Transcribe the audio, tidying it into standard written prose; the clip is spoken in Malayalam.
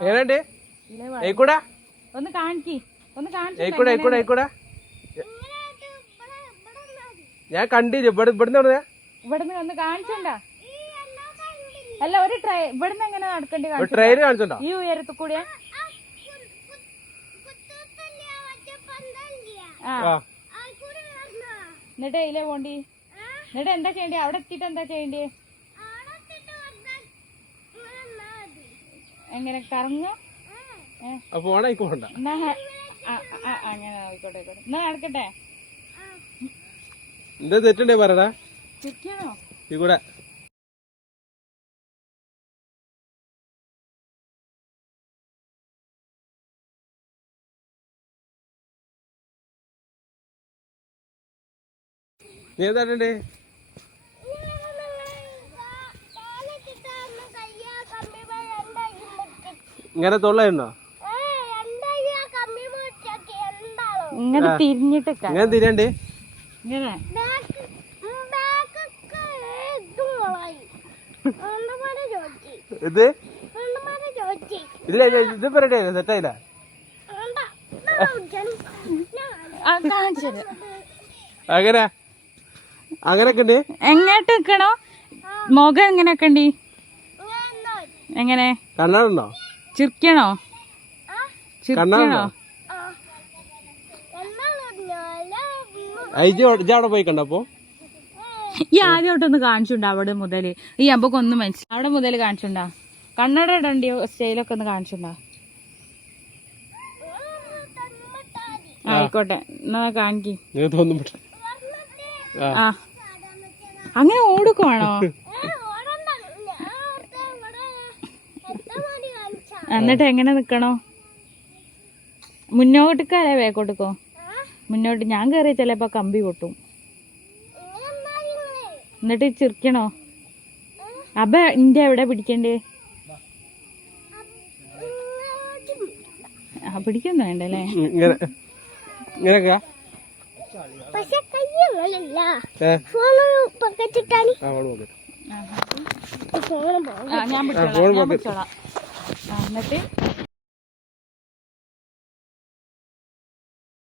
എങ്ങനെയുണ്ട് ഏക്കൂടാ ഒന്ന് കാണിക്ക് ഏക്കൂടാ ഞാൻ കണ്ടില്ല ഇവിടുന്ന് ഇവിടുന്ന് ഒന്ന് കാണിച്ചണ്ട. അല്ല ഒരു ഇവിടുന്ന് എങ്ങനെ നടക്കേണ്ടി ട്രെയിൻ കാണിച്ചോ ഈ ഉയരത്തു കൂടിയാ? എന്നിട്ട് ഇതിലേ പോണ്ടി. എന്നിട്ട് എന്താ ചെയ്യണ്ടേ? അവിടെ എത്തിയിട്ട് എന്താ ചെയ്യണ്ടേ? എങ്ങനെ കറങ്ങ? അങ്ങനെ ആയിക്കോട്ടെ. എന്നാ നടക്കട്ടെ. എന്താ തെറ്റുണ്ടേ പറയടാ. ചിരിക്കണോ? ഇവിടെ നീ എന്താണ്ടേ? ഇങ്ങനെ തൊള്ളയുണ്ടോ? ഇങ്ങനെ തിരിഞ്ഞിട്ട് ഇങ്ങനെ തിരിയണ്ടേ? ഇങ്ങനെ ഇത് ഇല്ല ഇത് പറയട്ടെ സെറ്റായില്ല. അങ്ങനെ അങ്ങനൊക്കെ ഉണ്ട്. എങ്ങോട്ട് നിക്കണോ? മുഖം എങ്ങനെയൊക്കെ ഉണ്ട്? എങ്ങനെ കണ്ണാടുണ്ടോ? ചിരിക്കണോ? കണ്ണാടുണ്ടോ? അവിടെ പോയി കണ്ടപ്പോ ഈ ആദ്യമായിട്ടൊന്ന് കാണിച്ചുണ്ടോ? അവിടെ മുതല് ഈ അമ്പൊക്കെ ഒന്ന് മനസ്സിൽ അവിടെ മുതൽ കാണിച്ചുണ്ടാ? കണ്ണട ഇടേണ്ട സ്റ്റൈലൊക്കെ ഒന്ന് കാണിച്ചുണ്ടാ? ആയിക്കോട്ടെ എന്നാ കാണിക്ക്. ആ അങ്ങനെ ഓടുക്കുവാണോ? എന്നിട്ട് എങ്ങനെ നിക്കണോ? മുന്നോട്ടേക്കല്ലേ വേക്കോട്ടേക്കോ? മുന്നോട്ട് ഞാൻ കയറിയ ചിലപ്പോ കമ്പി പൊട്ടും. എന്നിട്ട് ചിരിക്കണോ? അപ്പൊ ഇന്റെ എവിടെ പിടിക്കണ്ടേ? പിടിക്കൊന്നും വേണ്ടല്ലേ? ഞാൻ പിടിച്ചോളാം. എന്നിട്ട്